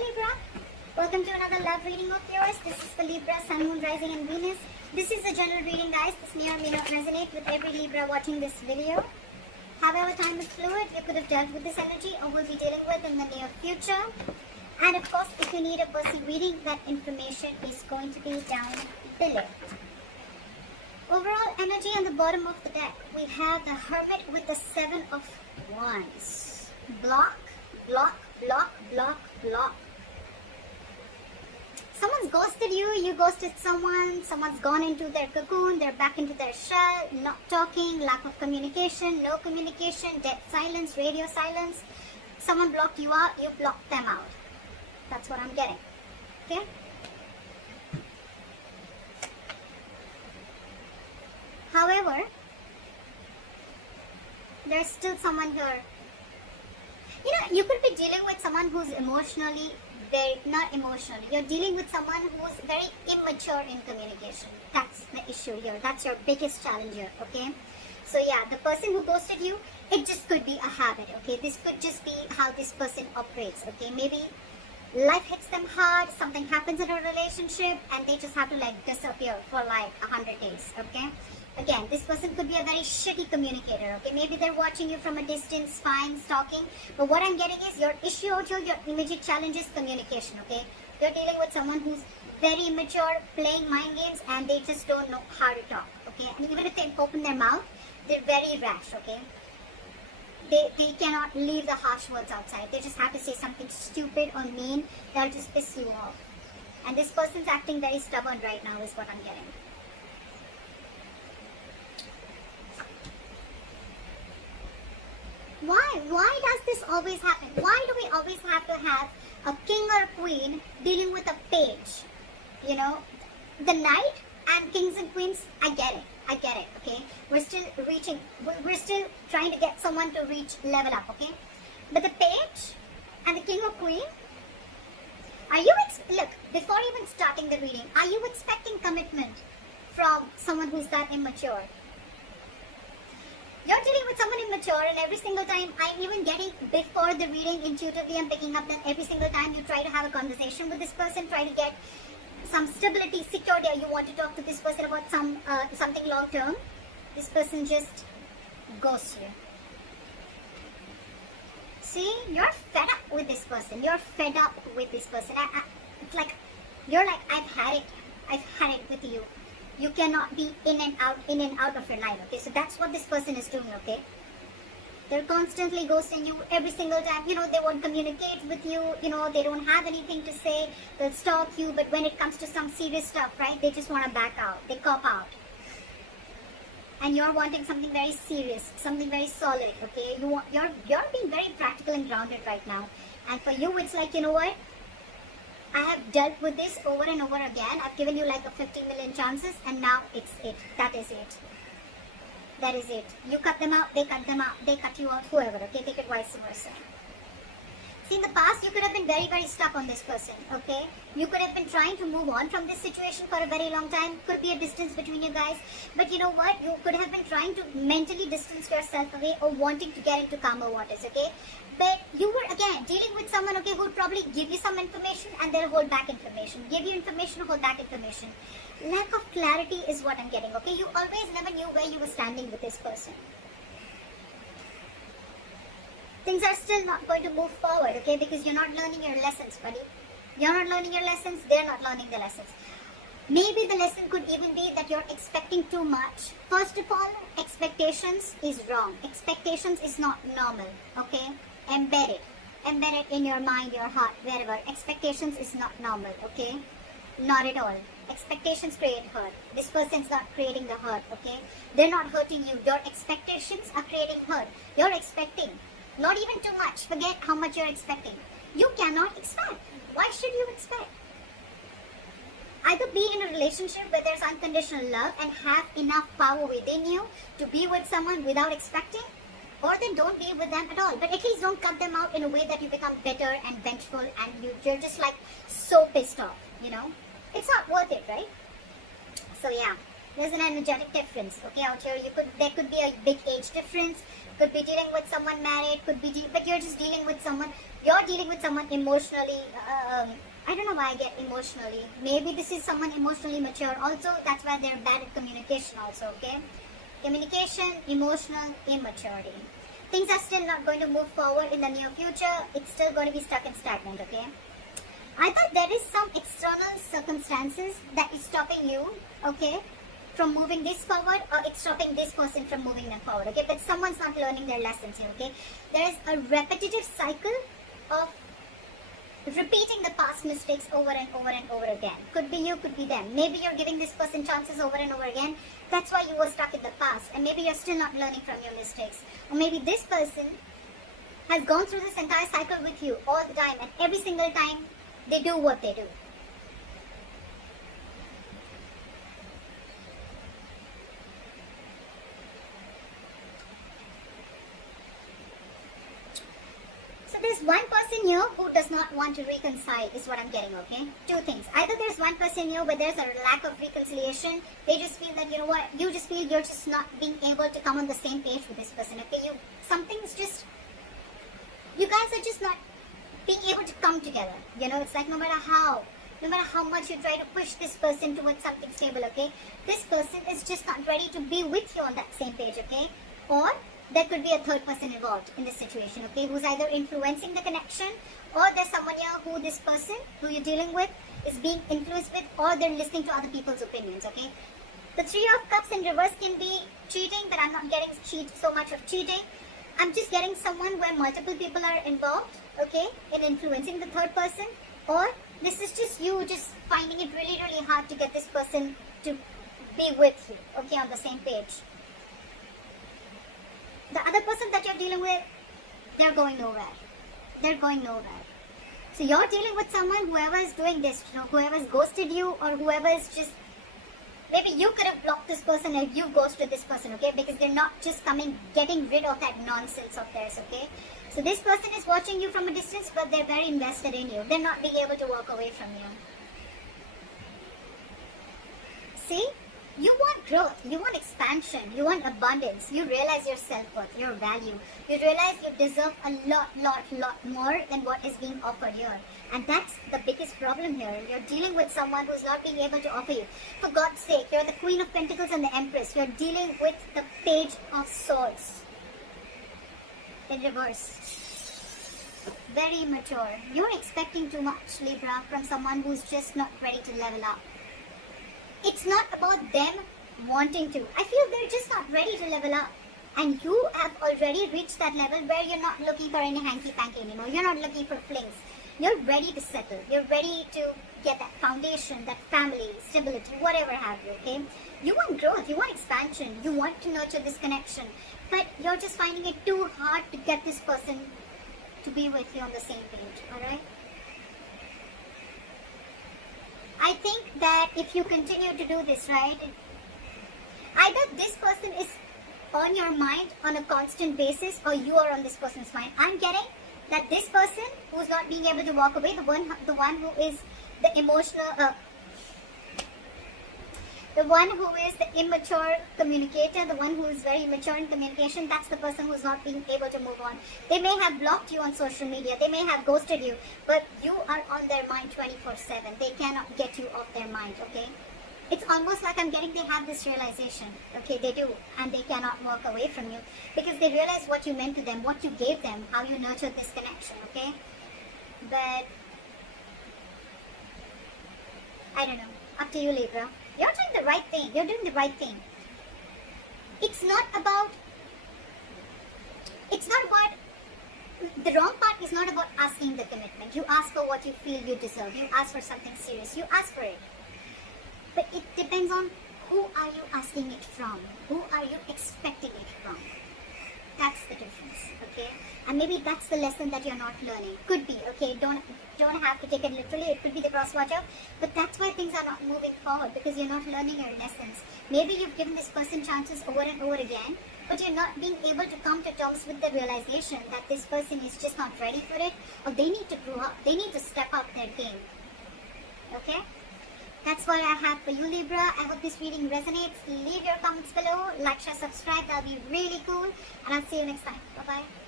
Libra, welcome to another love reading of yours. This is for Libra, Sun, Moon, Rising and Venus. This is a general reading, guys. This may or may not resonate with every Libra watching this video. However, time is fluid. You could have dealt with this energy or will be dealing with in the near future. And of course, if you need a personal reading, that information is going to be down below. Overall energy on the bottom of the deck, we have the Hermit with the Seven of Wands. Block, block, block, block, block. Someone's ghosted you, you ghosted someone, someone's gone into their cocoon, they're back into their shell, not talking, lack of communication, no communication, dead silence, radio silence. Someone blocked you out, you blocked them out. That's what I'm getting. Okay? However, there's still someone here. You know, you could be dealing with someone who's emotionally not emotionally. You're dealing with someone who's very immature in communication. That's the issue here. That's your biggest challenge here, okay? So yeah, the person who ghosted you, it just could be a habit, okay? This could just be how this person operates, okay? Maybe life hits them hard, something happens in a relationship, and they just have to like disappear for like 100 days, okay? Again, this person could be a very shitty communicator, okay? Maybe they're watching you from a distance, spying, stalking. But what I'm getting is your issue out here, your immediate challenge is communication, okay? You're dealing with someone who's very immature, playing mind games, and they just don't know how to talk, okay? And even if they open their mouth, they're very rash, okay? They cannot leave the harsh words outside. They just have to say something stupid or mean that'll just piss you off. And this person's acting very stubborn right now is what I'm getting. Why does this always happen? Why do we always have to have a king or a queen dealing with a page? You know, the knight and kings and queens, I get it, okay? We're still trying to get someone to reach level up, okay? But the page and the king or queen, look, before even starting the reading, are you expecting commitment from someone who's that immature? You're dealing with someone immature, and every single time I'm even getting, before the reading, intuitively I'm picking up that every single time you try to have a conversation with this person, try to get some stability, security, or you want to talk to this person about something long term, this person just ghosts you. See, you're fed up with this person. You're fed up with this person. It's like, you're like, I've had it with you. You cannot be in and out of your life, okay? So that's what this person is doing, okay? They're constantly ghosting you every single time. You know, they won't communicate with you. You know, they don't have anything to say. They'll stalk you. But when it comes to some serious stuff, right, they just want to back out. They cop out. And you're wanting something very serious, something very solid, okay? You're being very practical and grounded right now. And for you, it's like, you know what? I have dealt with this over and over again. I've given you like a 50 million chances, and now it's it. That is it. That is it. You cut them out, they cut them out, they cut you out, whoever, okay? Take it vice versa. See, in the past, you could have been very, very stuck on this person, okay? You could have been trying to move on from this situation for a very long time. Could be a distance between you guys. But you know what? You could have been trying to mentally distance yourself away or wanting to get into calmer waters, okay? But you were, again, dealing with someone, okay, who would probably give you some information and they'll hold back information. Give you information, hold back information. Lack of clarity is what I'm getting, okay? You always never knew where you were standing with this person. Things are still not going to move forward, okay? Because you're not learning your lessons, buddy. You're not learning your lessons, they're not learning the lessons. Maybe the lesson could even be that you're expecting too much. First of all, expectations is wrong. Expectations is not normal, okay? Embedded in your mind, your heart, wherever. Expectations is not normal, okay? Not at all. Expectations create hurt. This person's not creating the hurt, okay? They're not hurting you. Your expectations are creating hurt. You're expecting. Not even too much. Forget how much you're expecting. You cannot expect. Why should you expect? Either be in a relationship where there's unconditional love and have enough power within you to be with someone without expecting, or then don't be with them at all. But at least don't cut them out in a way that you become bitter and vengeful and you're just like so pissed off, you know? It's not worth it, right? So yeah, there's an energetic difference, okay, out here. There could be a big age difference. Could be dealing with someone married, but you're just dealing with someone You're dealing with someone emotionally, I don't know why I get emotionally. Maybe this is someone emotionally mature. Also, that's why they're bad at communication also, okay? Communication, emotional, immaturity. Things are still not going to move forward in the near future. It's still going to be stuck and stagnant, okay? I thought there is some external circumstances that is stopping you, okay, from moving this forward, or it's stopping this person from moving them forward, okay? But someone's not learning their lessons here, okay? There is a repetitive cycle of repeating the past mistakes over and over and over again. Could be you, could be them. Maybe you're giving this person chances over and over again. That's why you were stuck in the past, and maybe you're still not learning from your mistakes. Or maybe this person has gone through this entire cycle with you all the time, and every single time they do what they do. So there's one person here who does not want to reconcile is what I'm getting, okay? Two things. Either there's one person here where there's a lack of reconciliation. They just feel that, you know what, you just feel you're just not being able to come on the same page with this person, okay? Something's just, you guys are just not being able to come together. You know, it's like no matter how much you try to push this person towards something stable, okay? This person is just not ready to be with you on that same page, okay? Or there could be a third person involved in this situation, okay, who's either influencing the connection, or there's someone here who this person who you're dealing with is being influenced with, or they're listening to other people's opinions, okay? The Three of Cups in reverse can be cheating, but I'm not getting so much of cheating. I'm just getting someone where multiple people are involved, okay, in influencing the third person, or this is just you just finding it really, really hard to get this person to be with you, okay, on the same page. The other person that you're dealing with, they're going nowhere. They're going nowhere. So you're dealing with someone, whoever is doing this, you know, whoever's ghosted you, or whoever is just, maybe you could have blocked this person and you ghosted this person, okay? Because they're not just getting rid of that nonsense of theirs, okay? So this person is watching you from a distance, but they're very invested in you. They're not being able to walk away from you. See? You want growth, you want expansion, you want abundance, you realize your self-worth, your value. You realize you deserve a lot more than what is being offered here. And that's the biggest problem here. You're dealing with someone who's not being able to offer you. For God's sake, you're the Queen of Pentacles and the Empress. You're dealing with the Page of Swords in reverse. Very immature. You're expecting too much, Libra, from someone who's just not ready to level up. It's not about them wanting to. I feel they're just not ready to level up. And you have already reached that level where you're not looking for any hanky-panky anymore. You're not looking for flings. You're ready to settle. You're ready to get that foundation, that family, stability, whatever have you, okay? You want growth. You want expansion. You want to nurture this connection. But you're just finding it too hard to get this person to be with you on the same page, alright? I think that if you continue to do this, right, either this person is on your mind on a constant basis, or you are on this person's mind. I'm getting that this person who's not being able to walk away, the one who is the emotional, the one who is the immature communicator, the one who is very immature in communication, that's the person who's not being able to move on. They may have blocked you on social media, they may have ghosted you, but you are on their mind 24/7. They cannot get you off their mind, okay? It's almost like I'm getting they have this realization, okay, they do, and they cannot walk away from you because they realize what you meant to them, what you gave them, how you nurtured this connection, okay? But I don't know, up to you, Libra. You're doing the right thing. You're doing the right thing. It's not about, the wrong part is not about asking the commitment. You ask for what you feel you deserve. You ask for something serious. You ask for it. But it depends on who are you asking it from? Who are you expecting it from? That's the difference, okay? And maybe that's the lesson that you're not learning. Could be, okay? Don't have to take it literally. It could be the cross watcher. But that's why things are not moving forward, because you're not learning your lessons. Maybe you've given this person chances over and over again, but you're not being able to come to terms with the realization that this person is just not ready for it, or they need to grow up. They need to step up their game. Okay? That's what I have for you, Libra. I hope this reading resonates. Leave your comments below. Like, share, subscribe. That'll be really cool. And I'll see you next time. Bye-bye.